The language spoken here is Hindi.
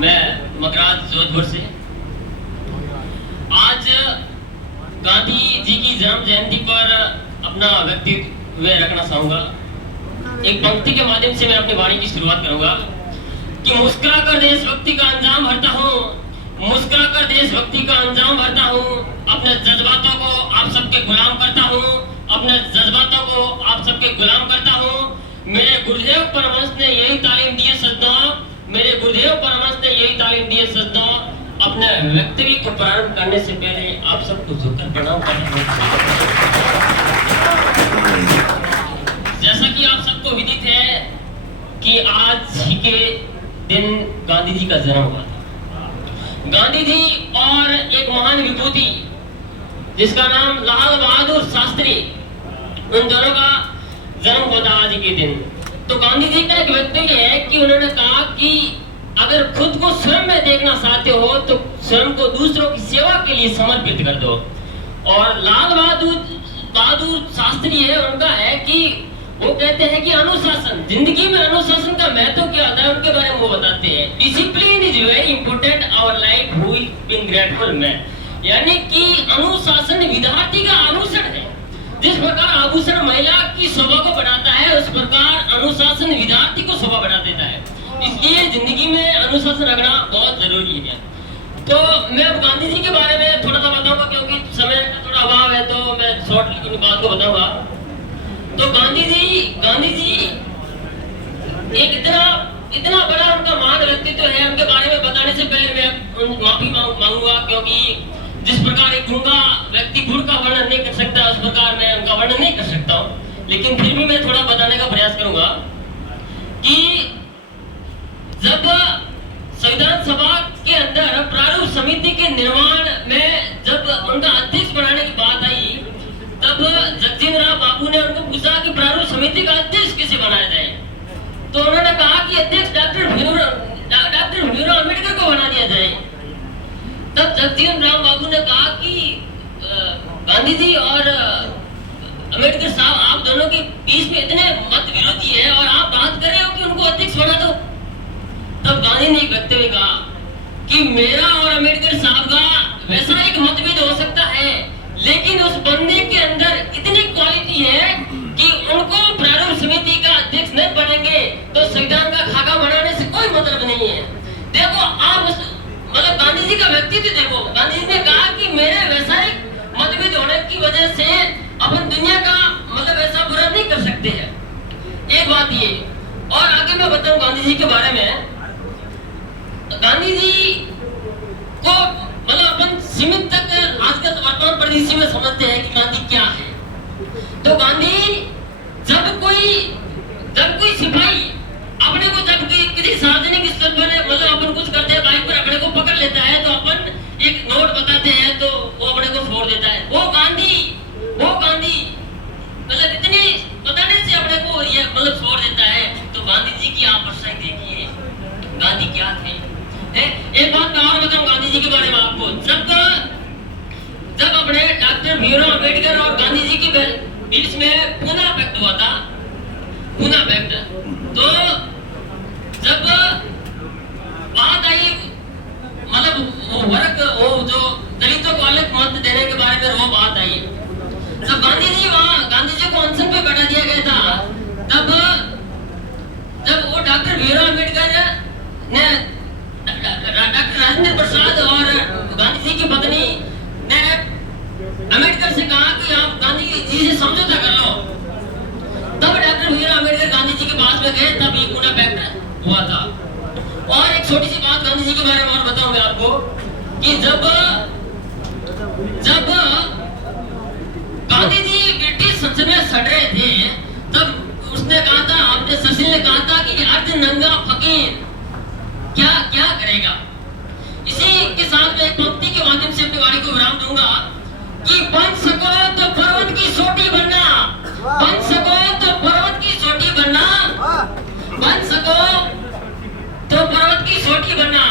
मैं मकराज जोधपुर से। आज गांधी जी की जन्म जयंती पर अपना व्यक्तित्व रखना चाहूंगा। एक पंक्ति के माध्यम से मैं अपनी वाणी की शुरुआत करूंगा कि मुस्कुरा कर देशभक्ति का अंजाम भरता हूँ, मुस्कुरा कर देशभक्ति का अंजाम भरता हूँ। अपने जज्बातों को आप सबके गुलाम करता हूँ, अपने जज्बातों को आप सबके गुलाम करता हूँ। मेरे गुरुदेव परमहंस ने यही तालीम दी है सज्जनों, मेरे गुरुदेव परमहंस ने यही तालीम दी है सज्जनों। अपने व्यक्तित्व को प्रारंभ करने से पहले आप सबको झुककर प्रणाम करना है। जैसा कि आप सबको विदित है कि आज ही के दिन गांधी जी का जन्म हुआ था। गांधी जी और एक महान विभूति जिसका नाम लाल बहादुर शास्त्री, उन दोनों का जन्म हुआ था आज के दिन। तो गांधी जी का एक व्यक्तित्व है कि उन्होंने कहा कि अगर खुद को स्वयं में देखना चाहते हो तो स्वयं को दूसरों की सेवा के लिए समर्पित कर दो। और लाल बहादुर शास्त्री है, उनका है कि वो कहते हैं कि अनुशासन, जिंदगी में अनुशासन का महत्व क्या होता है उनके बारे में वो बताते हैं। Discipline is very important our life who is being grateful man. यानी कि अनुशासन विद्यार्थी का आभूषण है। जिस प्रकार आभूषण महिला की शोभा को बढ़ाता है, उस प्रकार अनुशासन विद्यार्थी को शोभा बढ़ा देता है। इसलिए जिंदगी में अनुशासन रखना बहुत जरूरी है। तो मैं अब गांधी जी के बारे में थोड़ा सा बताऊंगा, क्योंकि समय का थोड़ा अभाव है, तो मैं शॉर्टली इन बात को बताऊंगा। तो गांधी जी एक इतना बड़ा उनका महान व्यक्तित्व है। उनके बारे में बताने से पहले मैं माफी मांगूंगा, क्योंकि जिस प्रकार एक गूंगा व्यक्ति गुड़ का वर्णन नहीं कर सकता, उस प्रकार मैं उनका वर्णन नहीं कर सकता हूँ। लेकिन फिर भी मैं थोड़ा बताने का प्रयास करूंगा कि जब संविधान सभा के अंदर प्रारूप समिति के निर्माण में जब उनका अध्यक्ष बनाने की बात आई, तब जगजीवन राम बाबू ने उनको पूछा कि प्रारूप समिति का अध्यक्ष किसे बनाया जाए। तो उन्होंने कहा कि अध्यक्ष डॉक्टर भीमराव अम्बेडकर को बना दिया जाए। तब जगजीवन राम बाबू ने कहा कि गांधी जी और अम्बेडकर साहब, आप दोनों के बीच में इतने मत विरोधी है और आप बात कर रहे हो कि उनको अध्यक्ष बना दो। तब गांधी ने एक वक्तव्य कहा कि मेरा और अम्बेडकर साहब का वैसा एक मतभेद हो सकता है, लेकिन उस बंदे के अंदर इतनी क्वालिटी है कि उनको प्रारूप समिति का अध्यक्ष नहीं बनेंगे तो संविधान का खाका बनाने से कोई मतलब नहीं है। देखो आप मतलब गांधी जी का व्यक्तित्व देखो। गांधी जी ने कहा कि मेरे वैचारिक मतभेद होने की वजह से अपन दुनिया का मतलब ऐसा बुरा नहीं कर सकते हैं। एक बात ये, और आगे मैं बताऊं गांधी जी के बारे में। गांधी जी को मतलब अपन सीमित तक आज के वर्तमान परिदृश्य में समझते हैं कि गांधी क्या है। तो गांधी जब कोई सिपाही अपने को जब किसी सार्वजनिक स्थल पर मतलब अपन कुछ करते हैं, बाइक पर अपने को पकड़ लेता है तो अपन एक नोट बताते हैं तो वो अपने को छोड़ देता है। वो गांधी मतलब इतनी बताने से अपने को ये मतलब छोड़ देता है। तो गांधी जी की आप परछाई देखिए, गांधी क्या थे। एक बात मैं और बताऊं गांधी जी के बारे में आपको। जब अपने डॉक्टर भीमराव अम्बेडकर और गांधी जी के बीच में पूना पैक्ट हुआ था, पूना पैक्ट, तो जब बात आई मतलब वो जो दलितों को अलग मत देने के बारे में वो बात आई, जब गांधी जी को अनशन पे बैठा दिया गया था, तब जब वो डॉक्टर भीमराव अम्बेडकर ने डॉक्टर राजेंद्र प्रसाद और गांधी जी की पत्नी ने अम्बेडकर से कहा कि आप गांधी जी से समझौता कर लो। तब डॉक्टर भीमराव अम्बेडकर गांधी जी के पास में गए, तब ये पूना पैक्ट हुआ था। और एक छोटी सी बात गांधी जी के बारे में और बताऊं मैं आपको कि जब गांधी जी ब्रिटिश संसद में सड़ रहे थे, तब उसने कहा था, अपने सचिव ने कहा था कि अर्ध नंगा फकीर क्या करेगा। इसी के साथ में एक पंक्ति के माध्यम से अपनी वाणी को विराम दूंगा कि बन सको तो पर्वत की चोटी बनना, बन सको तो पर्वत की चोटी बनना, बन सको तो पर्वत की चोटी बनना।